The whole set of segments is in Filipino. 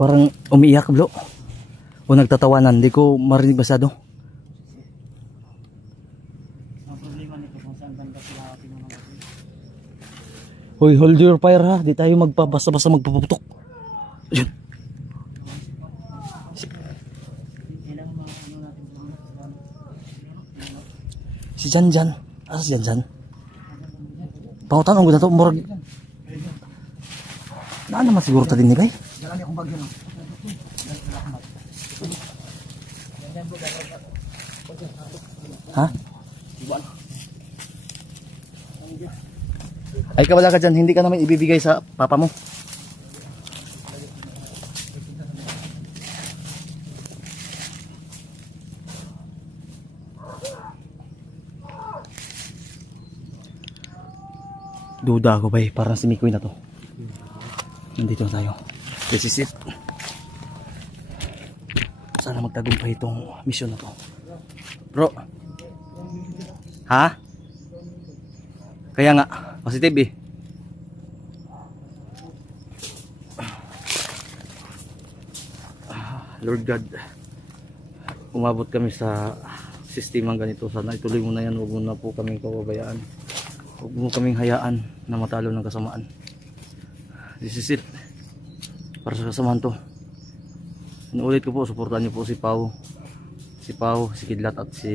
Parang umiiyak bro. O nagtatawanan. Hindi ko marinig masyado. Ang problema nito kung saan banda sila pinunong natin. Hoy, hold your fire ha. Di tayo magpabasa-basa magpaputok. Ayun. Kailangan mga ano natin. Si Jan. Asa si Jan? Pangutan ang ganda to. Murag. Naan naman siguro ta din ni kay? Dalali akong bagyo no. Ha? Ay kabala ka dyan, hindi ka naman ibibigay sa papa mo. Duda ako ba parang si Mikoy na to. Nandito na tayo. This is it. Sana magtagumpay itong mission na to. Bro. Ha? Kaya nga, positive eh. Lord God, umabot kami sa sistemang ganito. Sana ituloy mo na yan. Huwag mo na po kaming pababayaan. Huwag mo kaming hayaan na matalo ng kasamaan. This is it. Para sa kasamaan to. Inuulit ko po, suportahan niyo po si Pau, si Kidlat at si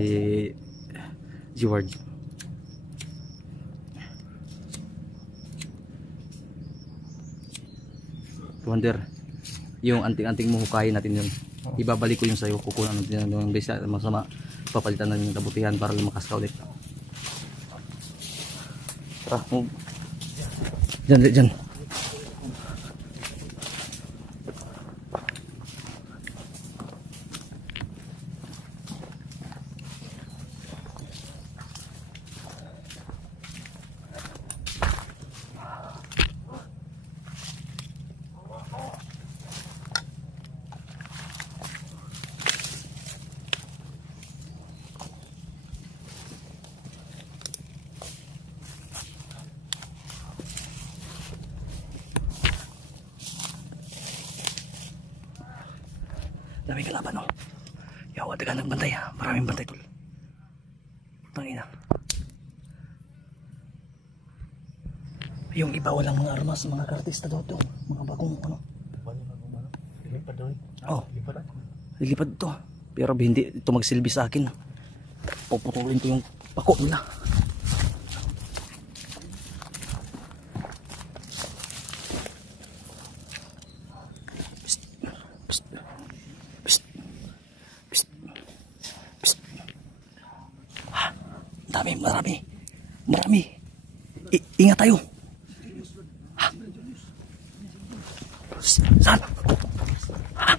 G-Ward. Commander, yung anting-anting mo hukayin natin yun. Ibabalik ko yung sayo, kukunan natin yung base na masama, papalitan natin yung kabutihan para lumakas ka ulit. Tara, move. Dyan. Dami kalaban no. Yawa dagan ng bantay ha. Maraming bantay tol. Tangina. Yung iba walang mga armas, mga kartista daw to. Mga bagong ano. Lilipad daw. Oh. Lilipad to. Pero hindi ito magsilbi sa akin. Puputulin ko yung pako nila. Marami. Ingat tayo. Ha? Saan? Ha?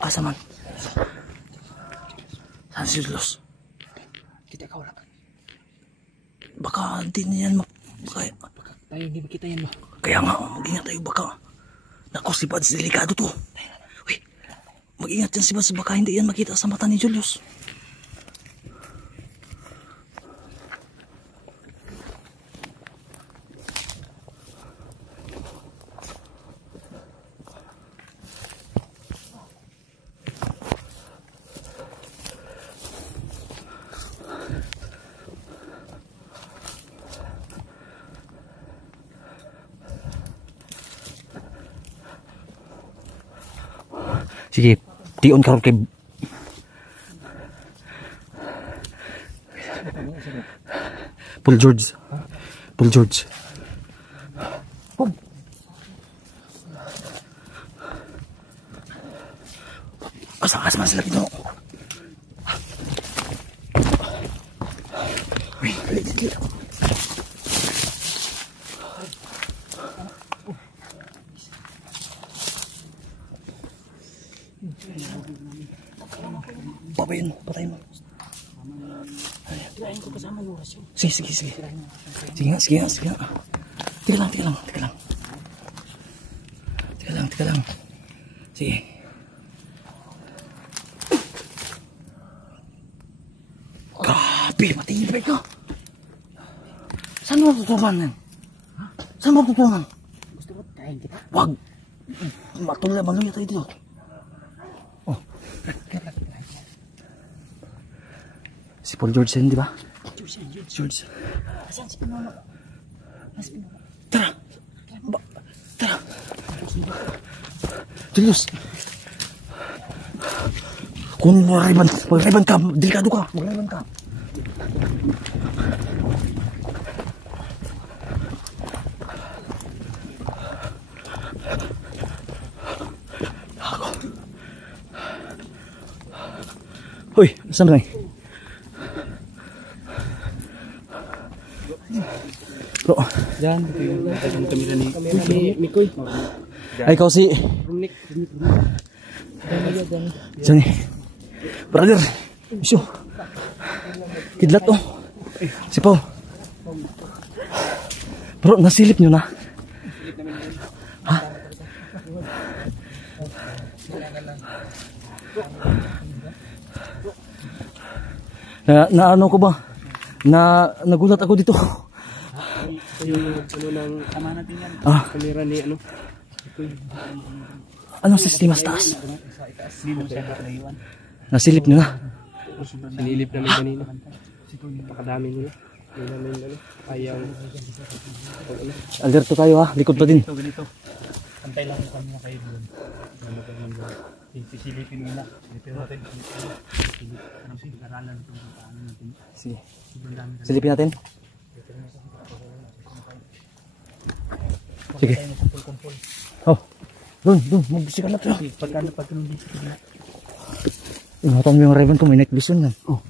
Asa man? Saan si Los? Kita ka wala. Baka hindi niyan kaya. Tayo hindi makita yan mo. Kaya nga, mag-ingat tayo baka. Naku, si Bads, delikado to. Mag-ingat yan si Bads, baka hindi yan makita sa mata ni Julius. Sige, tion karon kay Paul George. Boom. Asa man sila dito. Patayin mo. Tirahin ko kasama yung rasyon. Sige. Sige nga. Teka lang. Sige. Grabe, matibay ka. Saan mo tutuman yan? Saan mo tutuman? Gusto mo kain kita? Wag! Matuloy, maluya tayo dito. Oh. Si Paul George yan, di ba? George. Asan si Pinono? Mas Pinono. Tara! Tara! Julius! Kung mag-riban ka, delikado ka, mag-riban ka. Hoy, saan ba? Bro. Diyan, ito yung kamera ni Mikoy. Ay, ikaw si... Rumnik. Diyan eh. Brother. Iso. Kidlat oh. Si Paul. Bro, nasilip nyo na. Ha? Na ano ko ba? Nagulat ako dito. Ito yung ano ng sama natin yan. Kamera ni ano. Anong sistema sa taas? Hindi mo siya nakaiwan. Nasilip nyo na. Sinilip namin kanina. Pakadami nila. Hindi namin ano. Ayaw. Alerto tayo ha. Likod pa din. Ganito. Antay lang kami na kayo doon. Sisilipin nila. Silipin natin. Anong pag-aralan itong paano natin. Sige. Silipin natin. Sige. Oh. Doon. Magbisikan na tayo. Pagkano dito. Ingatan mo yung Raven ko. May neck vision yan. Oh.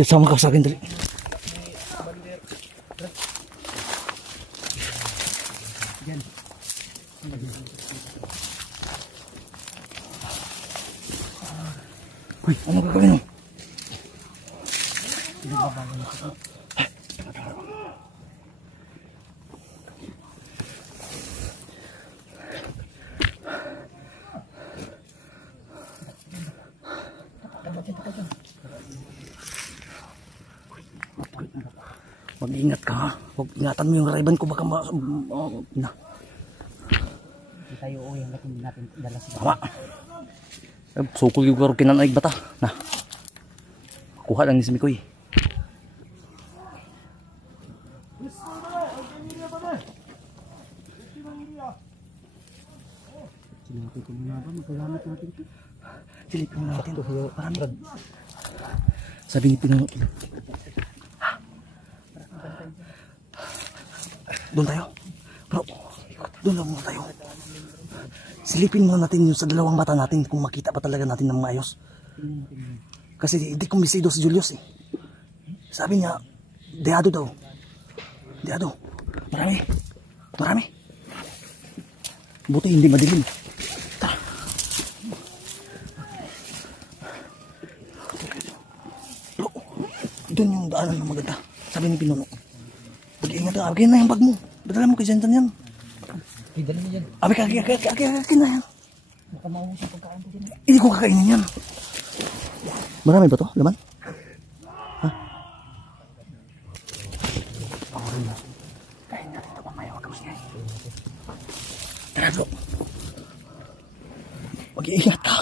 Sama ka sa akin dali. Uy, ano gagawin mo? Mag-ingat ka ha. Huwag ingatan mo yung Raven ko baka na. Tayo yung natin dala sa tama. Sukul yung karo kinanaig bata. Na. Kuha lang ni si Mikoy. Sinapit ko muna ba? Magkagamit natin ito. Silipin natin. Parang sabi ni Pinono. Doon tayo. Bro, doon lang muna tayo. Silipin muna natin yung sa dalawang mata natin kung makita pa talaga natin ng maayos. Kasi hindi kumbisido si Julius eh. Sabi niya, deado daw. Deado. Marami. Buti hindi madilim. Tara. Bro, doon yung daanan na maganda. Sabi ni Pinono. Pag-iingat ka, abigay na yung bag mo. Badala mo kay Jensen yan. Dala mo yan. Abigay na yan. Baka maubos yung pagkain ko dyan. Hindi ko kakainin yan. Marami ba to? Laman? Ha? Kain natin ito mamaya. Huwag ka mas ngayon. Tara bro. Mag-iingat ka.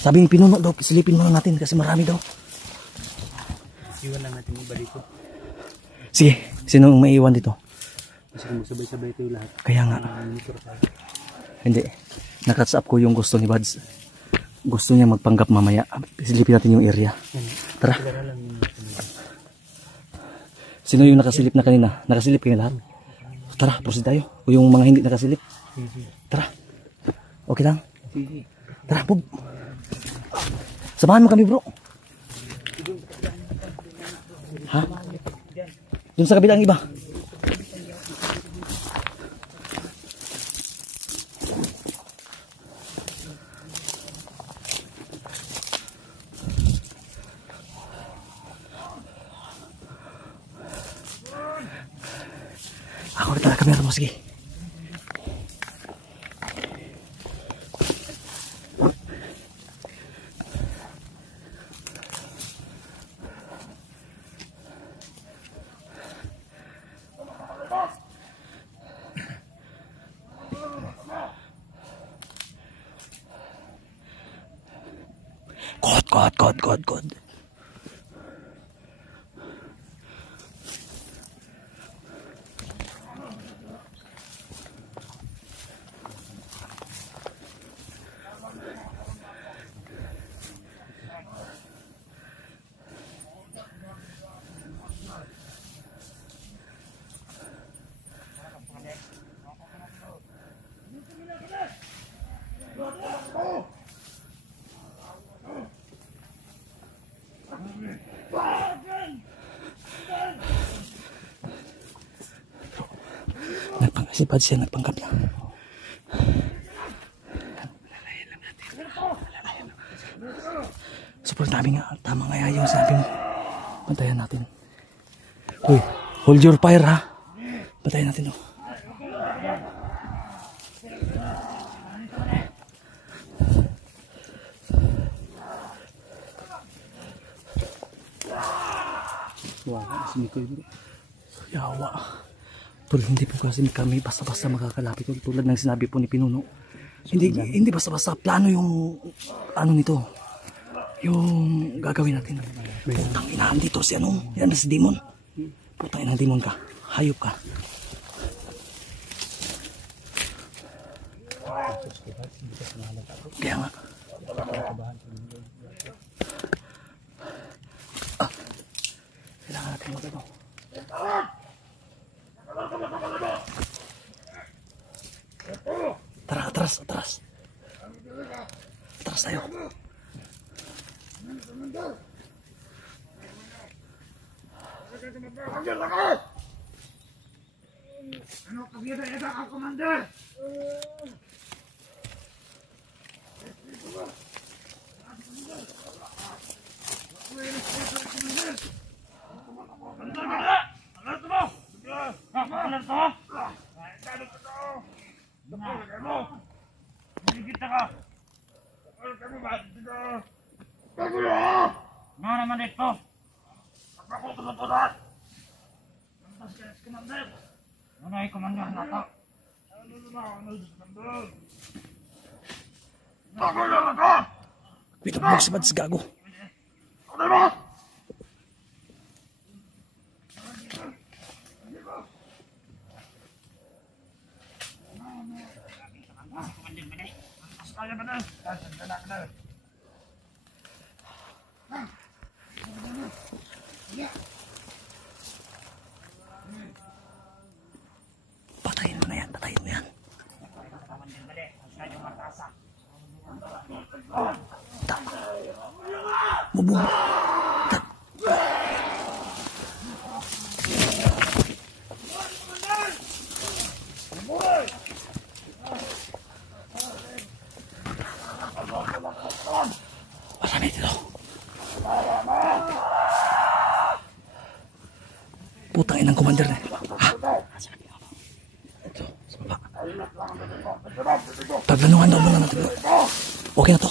Sabi ni Pinono daw, silipin muna natin kasi marami daw. Iwan lang natin iba dito. Sige, sino ang maiiwan dito? Kasi kung sabay-sabay ito yung lahat. Kaya nga. Hindi. Nakatsa up ko yung gusto ni Buds. Gusto niya magpanggap mamaya. Silipin natin yung area. Tara. Sino yung nakasilip na kanina? Nakasilip kayo lahat? Tara, proceed tayo. O yung mga hindi nakasilip? Tara. Okay lang? Tara, Bob. Samahan mo kami bro. Ha? Doon sa kabilang iba. Ako rin talaga kamera mo, sige. God. Si Pad siya nagpanggap na. Super namin nga. Tama nga yung sabi mo. Bantayan natin. Uy, hold your fire ha. Bantayan natin to. Wah, sumikoy bro. Yawa. Tol, hindi po kasi kami basta-basta makakalapit tulad ng sinabi po ni Pinuno. Hindi basta-basta plano yung ano nito. Yung gagawin natin. Putang ina, dito si ano, yan si Demon. Putang ina, Demon ka. Hayop ka. Kaya nga. Kailangan natin magano. Tara, atras. Atras tayo. Ano kabiyada ang commander? Ano naman ito? Ako tumutulat. Lantas ka sa commander. Ano ay commander nata? Ano sa commander? Ako lang ako! Pinabog si Mads, gago. Ano ba? Patayin mo na yan. Bubong. Marami dito. Putang inang commander na. Ito, sa baba. Paglanuhan daw muna natin. Okay na to.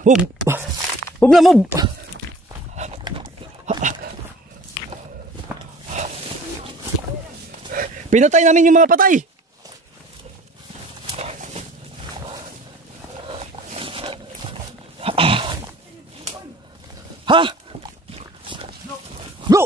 Move! Move na, move! Pinatay namin yung mga patay! Ha? Go!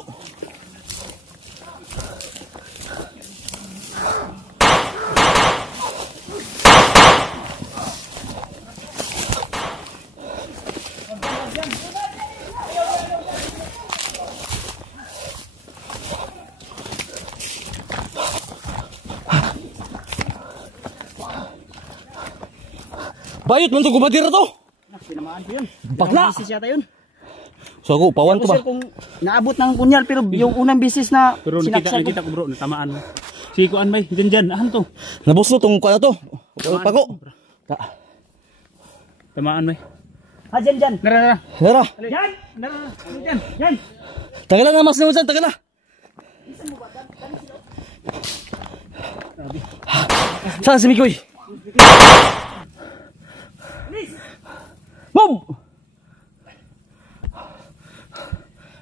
Bayot man ito gumadira to. Tinamaan ko yun. Bakla. Bisis yata yun. So ako, pawan ko ba? Sir, kung naabot ng kunyal, pero yung unang bisis na Pero nakita ko bro, natamaan mo. Sikuan may, dyan, ahan to. Nabuslo tong kaya to. Pako. Tamaan may. Ha, dyan. Nara. Tara. Yan! Yan! Tagalan na mas naman dyan, tagalan. Saan si Mikoy? Move!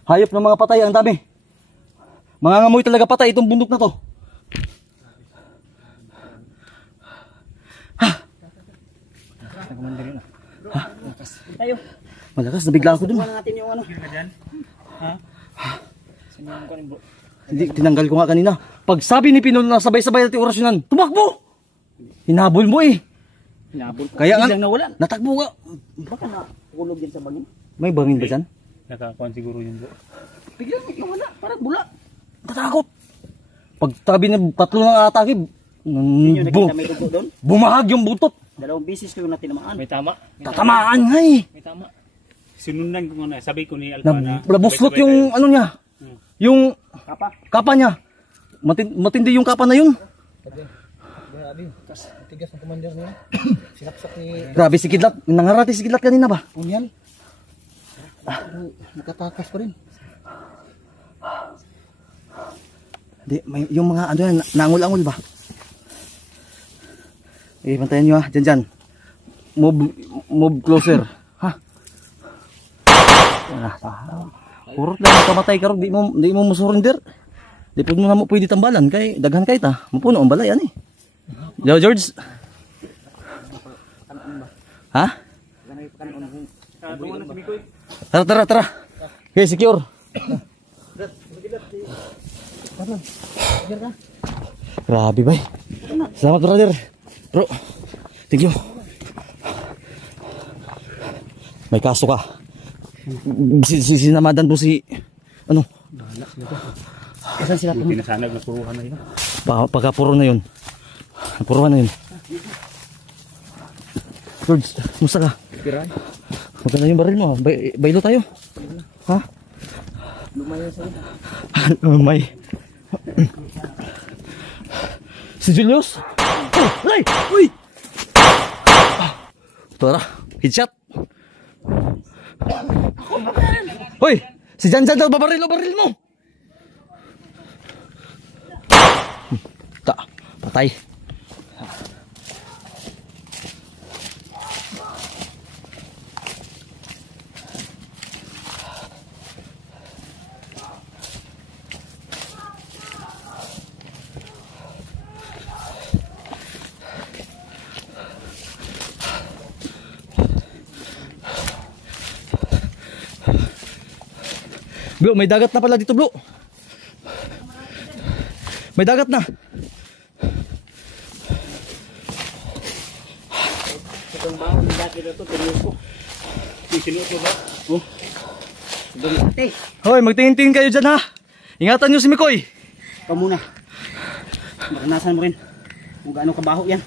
Hayop ng mga patay, ang dami. Mga ngamoy talaga patay itong bundok na to. Ha? Tayo. Malakas, nabigla ako dun. Kuha natin yung ano. Hindi, tinanggal ko nga kanina. Pag sabi ni Pinol na sabay-sabay natin orasyonan, tumakbo! Hinabol mo eh. Hinabol ko. Kaya nga, Biglang nawalan. natakbo nga. Baka nakulog yan sa bangin. May bangin ba dyan? Nakakuan siguro yun bro. Biglang nawala. Parang bula. Tatakot. Pag tabi na tatlo ng atake, Hindi nyo nakita may dugo doon. bumahag yung butot. 2 bisis ko yung natinamaan. May tama. Tatamaan nga eh. May tama. Sinundan ko muna, sabi ko ni Alpha na. Nabuslot yung ano niya. Yung Kapa. kapa niya. Matindi yung kapa na yun. Tigas ng commander niya. Sinapsak ni Grabe si Kidlat. Nangarati si Kidlat kanina ba? Kunyal. Nakatakas pa rin. Di, may, yung mga ano yan, nangul-angul ba? Eh, pantayan nyo ha. Dyan. Move closer. Ha? Kurot lang, kamatay ka ron. Di mo surrender. Di po mo na mo pwede tambalan. Kay, daghan kayo ta. Mapuno ang balay, yan eh. Yo, George. Ha? Tara. Okay, secure. Grabe ba? Salamat brother. Bro, thank you. May kaso ka. Sinamadan po si ano? Asan sila? Pinasanag na puruhan na yun. Pagkapuro na yun. Napuruhan na yun. George, musta ka? Maganda yung baril mo. Baylo tayo. Ha? Lumayo sa ito. Lumay. Si Julius? Oh, ay! Uy! Tara, headshot. Hoy! Si Janjan daw, baril mo! Patay. Bro, may dagat na pala dito, bro. May dagat na. Itong baho ng dati na ito, tinuos ko. Sinuot mo ba? Doon dati. Hoy, magtingin-tingin kayo dyan ha. Ingatan nyo si Mikoy. Ikaw muna. Maranasan mo rin kung gaano kabaho yan.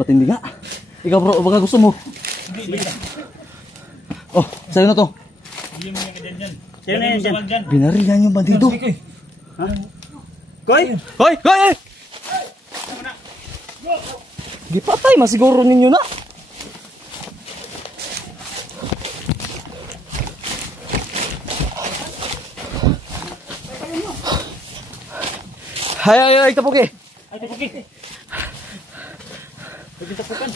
Matindi nga. Ikaw bro, baka gusto mo. Oh, sa'yo na to. Hindi mo yung kadan dyan. Sino na yan dyan? Binaril yan yung bandido. Ha? Koy? Hoy! Hoy! Gipatay, masiguro ninyo na. Ay, tapuki. Ay, tapuki. Pwede tapukan.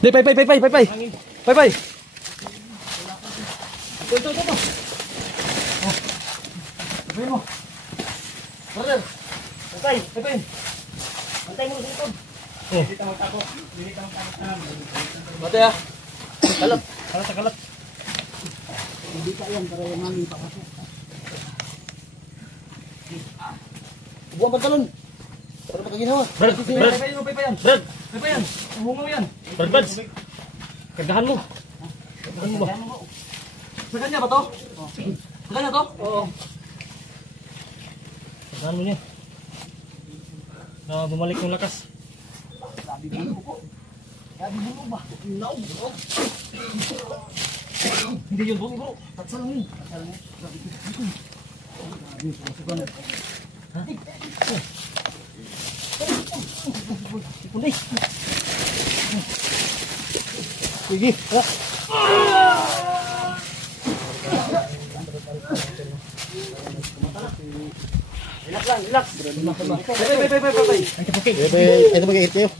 Di, pay. Pay. Ito. Oh. Tapukin mo. Brother. Pay. Antay mo dito. Hindi ka magtakot. Hindi ka magtakot. Bate ah. Kalat. Kalat. Hindi ka yan para yung mami papasok. Buang pantalon. Para makaginawa. Brad. Pay pa yan. Hungaw yan. Brad. Kagahan mo. Sa kanya ba to? Sa kanya to? Oo. Kagahan mo niya. Na bumalik yung lakas. Sabi mo ba? Naog. Hindi yun bro. Tatsal mo. Punday. Sige. Relax. Pay. Ito mag-iit kayo.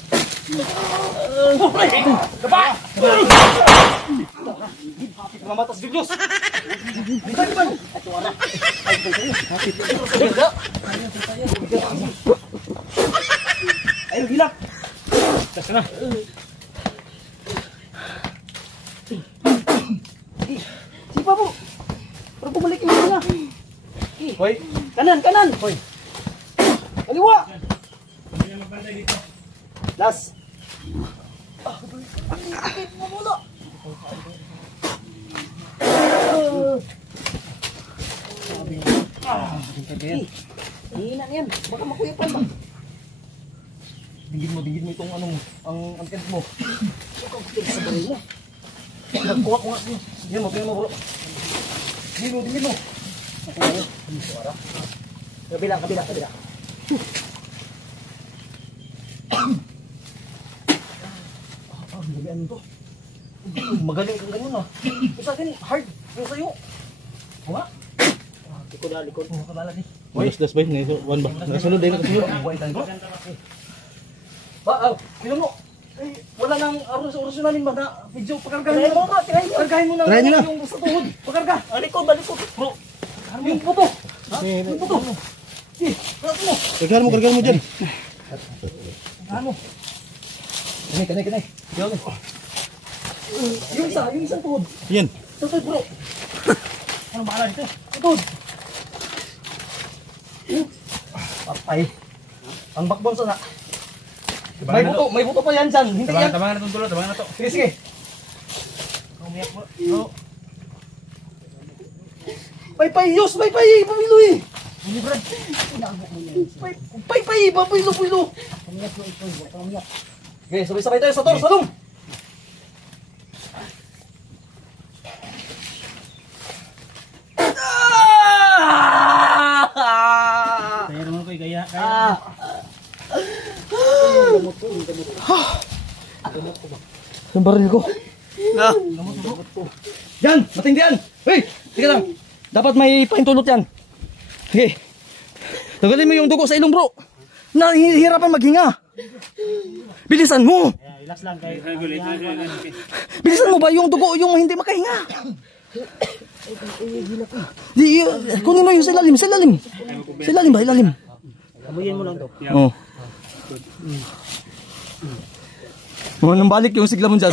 Mamatas Diyos. Ayo hilak. Sana. Sipa po. Pero bumalik mo na. Hoy. Kanan. Hoy. Kaliwa. Hindi na magbantay dito. Last. Hihina na yan. Baka makuyapan ba? Dinggin mo itong anong ang tent mo. Sa baril mo. Kuha. Yan mo bro. Dinggin mo. Kabila. Gabihan to. Magaling kang ganyan ah. Sa akin hard. Yung sa'yo. Wala. Likod. Kabala di. Das ba? One ba? Nakasunod din. Sino mo? Wala nang orasyonanin ba na video? Pakargahin mo na. Pakargahin mo na. Try nyo na. Yung sa tuhod. Pakarga. Likod. Bro. Yung puto. Yung puto. Mo. Kargahan mo dyan. Ano? Kanay. Yung isang tuhod. Yan. Sa tuhod bro. Ano bahala dito? Tuhod. Patay. Ang backbone sana. May buto pa yan dyan. Hindi yan. Tabangan na itong dulo. Tabangan na ito. Sige. Umiyak mo. No. Yos, pamilo eh. Hindi Brad. Pamilo. Okay, sabay-sabay tayo sa salong. Kaya naman ko kaya. Yung baril ko. Yan, matindihan. Hey, tika lang. Dapat may paintulot yan. Sige. Tagalin mo yung dugo sa ilong bro. Nahihirapan maghinga. Bilisan mo. Relax lang kayo. Bilisan mo ba yung dugo yung hindi makahinga. Kunin mo yung sa ilalim. Sa ilalim. Abuyin mo lang to. Oo. Oh, nang balik yung sigla mo dyan.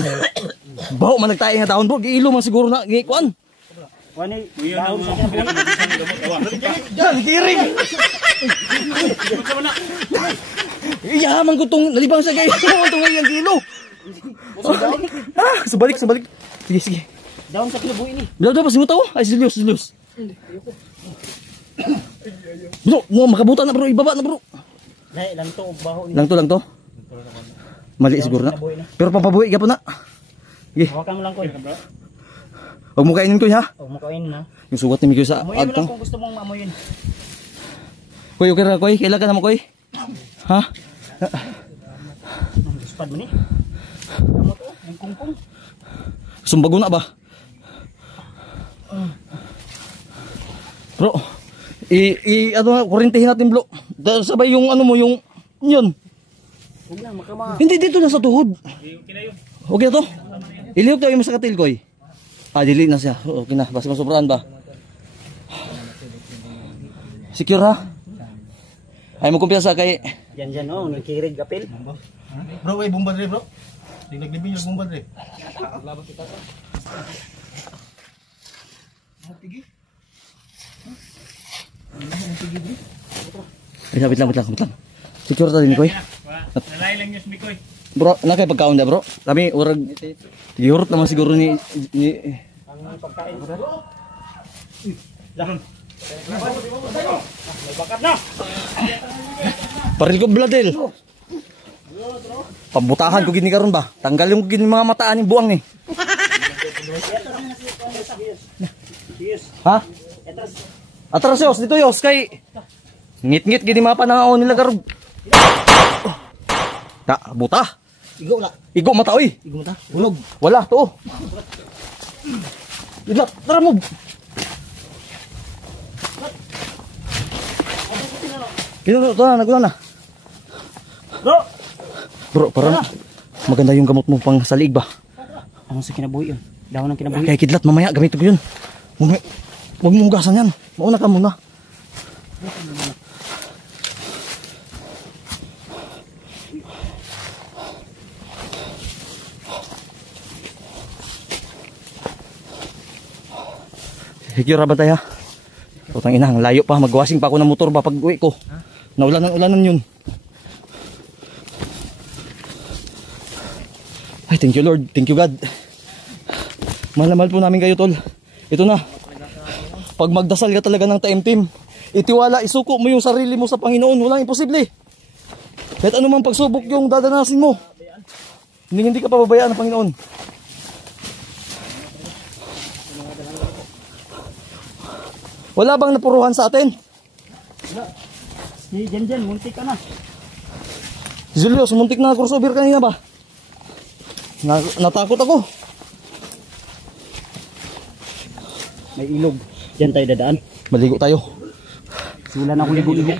Baho man nagtae nga taon bro. Giilo man siguro na. Gikuan. Wani, daon sa kanya. Yan, giring. Iyaman ko itong nalibang sa kayo. Itong ngayong kilo. Subalik. Sige. Daon sa kinubuin eh. Bilaw daw, pasimuta ko. Ay, silyos. Bro, mo makabuta na bro, ibaba na bro. Dahil lang to, baho ni. Lang to. Mali siguro na. Pero pampabuhi ka po na. Sige. Hawakan mo lang koy. Huwag mo kainin ko ha. Huwag mo kainin ha. Yung sugat ni Mikoy sa Amoyin mo lang agtang. kung gusto mong maamoyin. Koy, okay ra koy. Kailan ka naman koy? Ha? Guspad mo ni. Amo to, yung kungkong. Sumbago na ba? Bro, ano, kurintihin natin bro. Dahil sabay yung ano mo, yung yun. Huwag na, makama. Hindi dito na sa tuhod. Okay na to? Ilihog tayo mo sa katil koy. Dili na siya. Okay na, basta masubraan ba? Secure ha? Ay mo kumpiyansa kay... Yan oh, nagkirig kapil. Bro, ay bomba dre bro. Di naglibing yung bomba dre. Ay, wait lang. Secure ta din koy. Nalay lang yung Mikoy. Bro, nakay pagkaon da bro. Kami urag gihurot naman siguro ni Ang pagkain. Paril ko bladel. Pambutahan ko gini karon ba? Tanggal yung gini mga mataan ng buang ni. Ha? Atras yos dito yos kay ngit-ngit gini mga panangaon nila karon. Ta, buta. Igo na. Igo mata oy. Igo ta. Hulog. Wala to. Ila, tara mo. Kino to na naguna na. Bro, parang maganda yung gamot mo pang salig ba? Ano sa kinabuhi yun? Dahon ng kinabuhi. Kaya kidlat mamaya gamitin ko yun. Huwag mo hugasan yan. Mauna ka muna. Secure ba tayo? Utang ina, ang layo pa. Magwashing pa ako ng motor ba pag uwi ko. Ulanan yun. Ay, thank you Lord. Thank you God. Mahal na mahal po namin kayo tol. Ito na. Pag magdasal ka talaga ng taimtim, itiwala, isuko mo yung sarili mo sa Panginoon. Walang imposible. Kahit anumang pagsubok yung dadanasin mo, hindi ka pababayaan ng Panginoon. Wala bang napuruhan sa atin? Si Jen, muntik ka na. Julius, muntik na crossover kanina ba? Natakot ako. May ilog. Diyan tayo dadaan. Maligo tayo. Wala na akong ligo-ligo.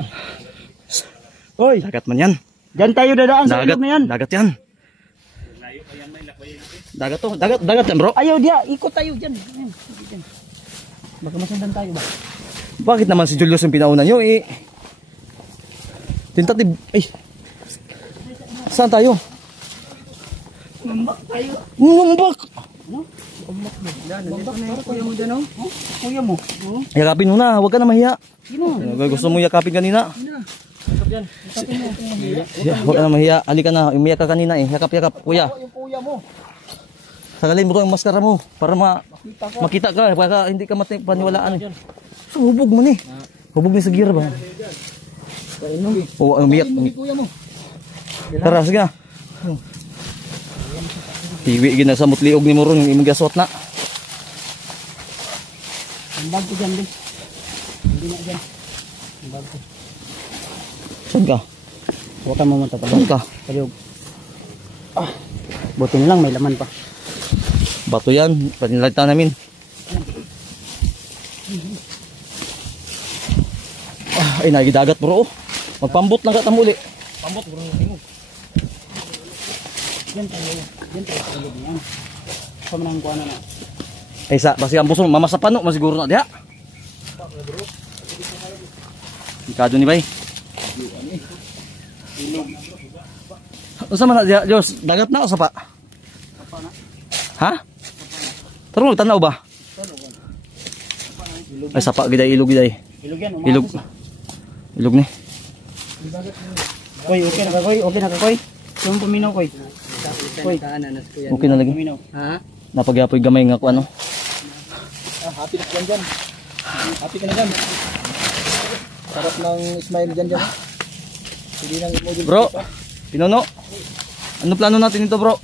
Oy, dagat man yan. Diyan tayo dadaan sa ilog na yan. Dagat yan. Dagat to, dagat yan bro. Ayaw dia, ikot tayo dyan. Ayan, dyan. Baka masundan tayo ba? Bakit naman si Julius yung pinauna nyo eh? Tentative, ay. Saan tayo? Mambak tayo. Mambak! Kuya mo dyan, oh. Kuya mo. Yakapin mo na, huwag ka na mahiya. Sino? Gusto mo yakapin kanina? Huwag ka na mahiya, halika na, umiyak ka kanina eh. Yakap, kuya. Yung kuya mo. Sagalin mo to yung maskara mo para makita ka, baka hindi ka paniwalaan eh. So, hubog mo ni. Hubog ni sa gear ba? Oo, umiyak. Kuya mo. Tara, sige na. Tiwi gina sa mutliog ni Moron, yung imong gaswat na. Ang bag ko dyan, din. Hindi na dyan. Ang bag ko. Saan ka? Huwag ka mo mata pa. Saan ka? Paliog. Buti na lang, may laman pa. Bato yan, panilagta namin. Ay, nagidagat bro. Magpambot lang ka tamuli. Pambot, bro. Tingog. Diyan tayo sa ilog niyan. Pamanang kuha na na. Ay, basi ang buso, mamasapano, masiguro na diha. Ikado ni bay. Usa man na diha, Diyos, dagat na o sapa? Ha? Tarong magtanaw ba? Ay, sapa giday, ilog giday. Ilog yan, Ilog. Ilog ni. Koy, okay na ka, Koy. Okay na ka, Koy. Yung paminaw, Koy. Koy. Okay na lagi. Paminaw. Ha? Napagyapoy gamay nga ko ano. Happy na dyan. Happy ka na dyan. Sarap ng smile dyan dyan. Hindi nang emoji. Bro, Pinono. Ano plano natin ito, bro?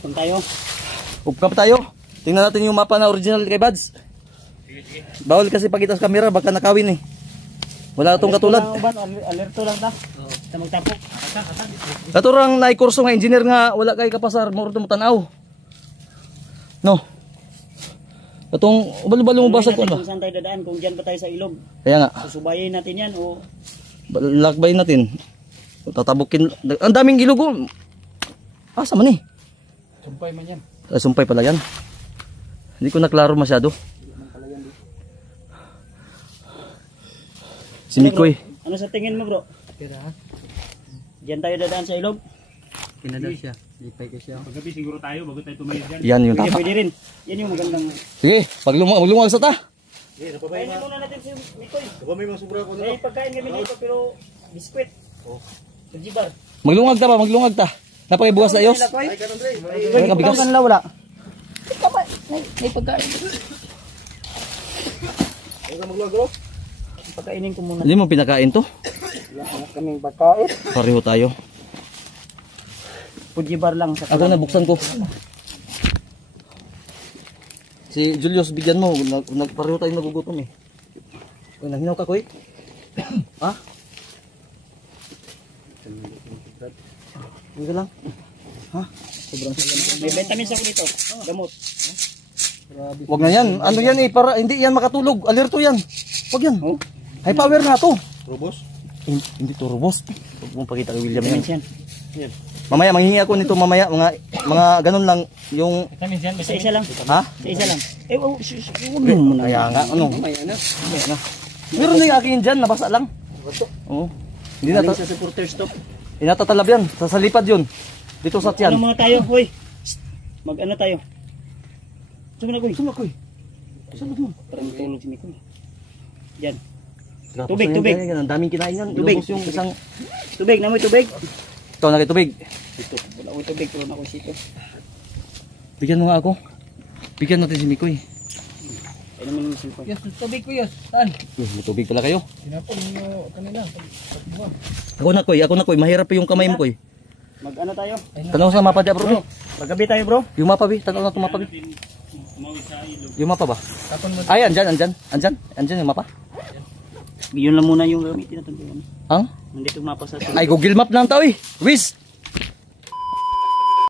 Kung tayo. Upkap tayo. Tingnan natin yung mapa na original kay Bads. Bawal kasi pagkita sa camera, baka nakawin eh. Wala itong katulad. Alerto lang ta. Sa magtapok. Ito rang naikurso nga engineer nga wala kay kapasar mo ito tanaw. No. Itong ubal-ubal mo basag ko ba? Kung saan tayo dadaan, kung dyan pa tayo sa ilog. Kaya nga, Susubayin natin yan o lakbay natin. Tatabukin. Ang daming ilog oh. Asa man eh? sumpay man yan. Ay, sumpay pala yan. Hindi ko naklaro masyado. Si Mikoy. Ano sa tingin mo bro? Diyan tayo dadaan sa ilog? Pinadal siya. Lipay ko siya. Paggabi siguro tayo bago tayo tumayo dyan. Yan yung Pwede, tama. pwede rin. Yan yung magandang... Sige, maglungag sa ta. Pagkain muna natin si Mikoy. May pagkain kami dito pero biskwit. Sujibar. Maglungag ta. Napakibukas na ayos. Ay, kabigas. kanila wala. May pagkain. Pagkainin ko muna. Hindi mo pinakain to. Wala kaming pagkain. Pareho tayo. Sujibar lang sa Ako na buksan ko. Si Julius, bigyan mo. Pareho tayo nagugutom eh. Uy, nanginaw ka, Koy? Ha? Hindi lang. Ha? Sobrang May vitamins ako dito. Gamot. Wag na yan. Ano yan eh, para hindi yan makatulog. Alerto yan. Wag yan. High power na to. Robos? Hindi to robust. Huwag mong pakita kay William Vitamins yan. yan. Mamaya, manghingi ako nito mamaya. Mga ganun lang. Yung, Vitamins yan. Isa-isa lang. ha? Isa lang. Eh, huwag mo muna. Kaya nga, ano? Mamaya na. Meron na yung akin dyan, nabasa lang. Oo. Hindi na, Galing sa supporters to. inatatalab yan. Sa salipad yun. Dito sa tiyan. Ano mga tayo, hoy? Mag-ano tayo? Suma na, Koy. Salud mo. Parang tulog si Mikoy. Yan. Tapos Tubig, na yan, tubig. ganyan, ang daming kinain yan. Tubig. Ilubos yung isang... Tubig, namoy tubig. Ito, nagay tubig. Ito, wala ko tubig, pero na ko sito. Bigyan mo nga ako. Bigyan natin si Mikoy. Ay naman yung Mikoy. Yes, tubig ko yes. Saan? May tubig pala kayo. Tinapon mo kanina. Ako na, Koy. Mahirap pa yung kamay mo, Koy. Mag-ano tayo? Tanaw sa mapa dyan, bro. Maggabi tayo, bro. Yung mapa, Bi. Tanaw na itong mapa, Bi. Yung mapa ba? Ay, andyan yung mapa. Yun lang muna yung gamitin natin. Ang? Nandito mapa sa Ay, Google Map lang tao eh. Wiz!